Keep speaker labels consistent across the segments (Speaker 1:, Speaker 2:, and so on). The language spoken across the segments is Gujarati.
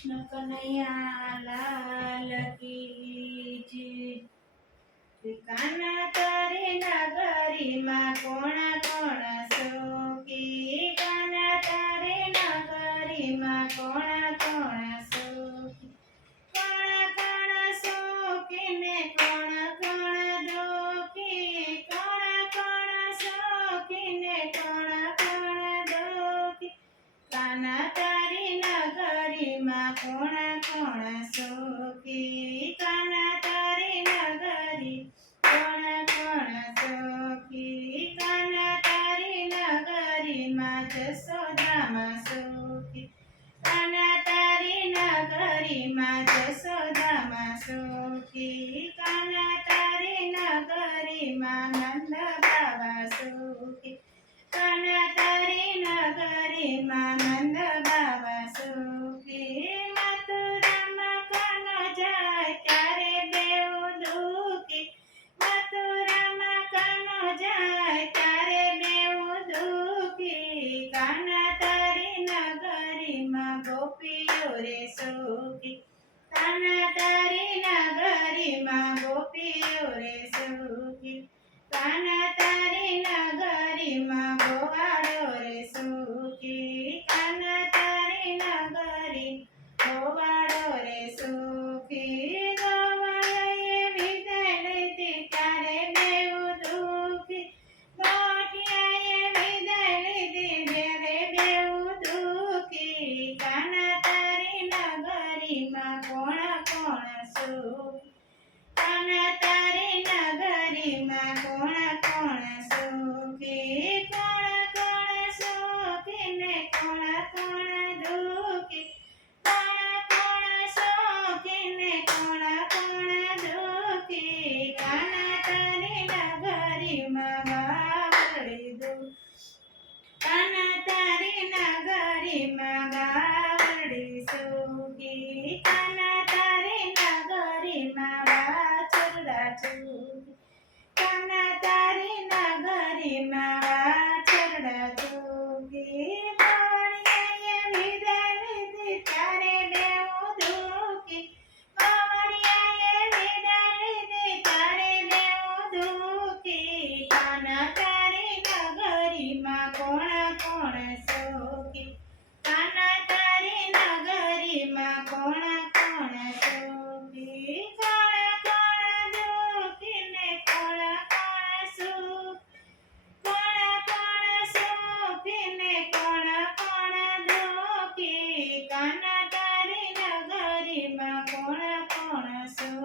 Speaker 1: કૃષ્ણ કનૈયા લાલ કી કાના તારે નગરીમાં કોણ કોણ સોકી કાના તારે નગરીમાં કોણ કોણ સોકી કોણ કોણ સોકી ને કોણ કોણ દોકી? કોણ કોણ સોકી ને કોણ કોણ દોકી? કાના કોણ કોણ સુખી? કણ તારી નગરી? કોણ કોણ સુખી? કણ તારી નગરીમાં જસોદામાં સુખી? કણ તારી નગરીમાં જસોદામાં સુખી? કણ તારી નગરીમાં નંદ બાબા સુખી? કણ તારી નગરીમાં નંદ બાબા સુખી? સુખી. તન તારી નગરીમાં ગોપીઓ રે સુખી કાના તારી નગરીમાં ગોવાળો રે સુખી કાના તારી નગરી ગોવાળો રે સુખી ગોવાળાએ વિદાય લીધી ત્યારે બેઉ દુખી ગોઠિયાએ વિદાય લીધી ત્યારે બેઉ દુખી કાના તારી નગરીમાં કોણ કોણ સુખી કાના તારી નગરીમાં કોણ કોણ સુખી કોણ કોણ સુખી ને કોણ કોણ દુખી કોણ કોણ સુખી ને કોણ કોણ દુખી કાના તારી નગરીમાં ગાવડી દુ કાના તારી નગરીમાં ગાવડી સુખી કાના તારી નગરીમાં વાછરડા ચૂકી કાના તારી નગરીમાં વાછરડા ચૂકી કોવળિયાએ વિદાય લીધી ત્યારે બેઉ દુખી કોવળિયાએ વિદાય લીધી ત્યારે બેઉ દુખી કાના તારી નગરીમાં કોણ કોણ સુખી કાના તારી નગરીમાં કોણ કોણ સુખી કોણ કોણ દુખી ને કોણ કોણ સુખ કોણ કોણ સુખી ને કોણ કોણ દુખી કાના તારી નગરીમાં કોણ કોણ સુખી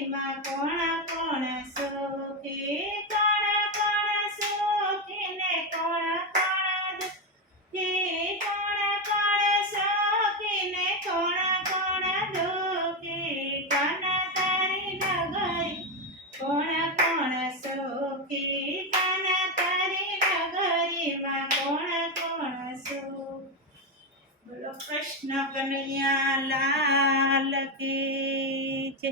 Speaker 1: નગરીમાં કોણ કોણ સુખી કોણ કોણ સુખી ને કોણ કોણ દુખી કોણ કોણ સુખી ને કોણ કોણ દુખી કોણ તારી નગરી કોણ કોણ સુખી કોણ તારી નગરીમાં કોણ કોણ સુખ બોલો કૃષ્ણ કનૈયા લાલ કે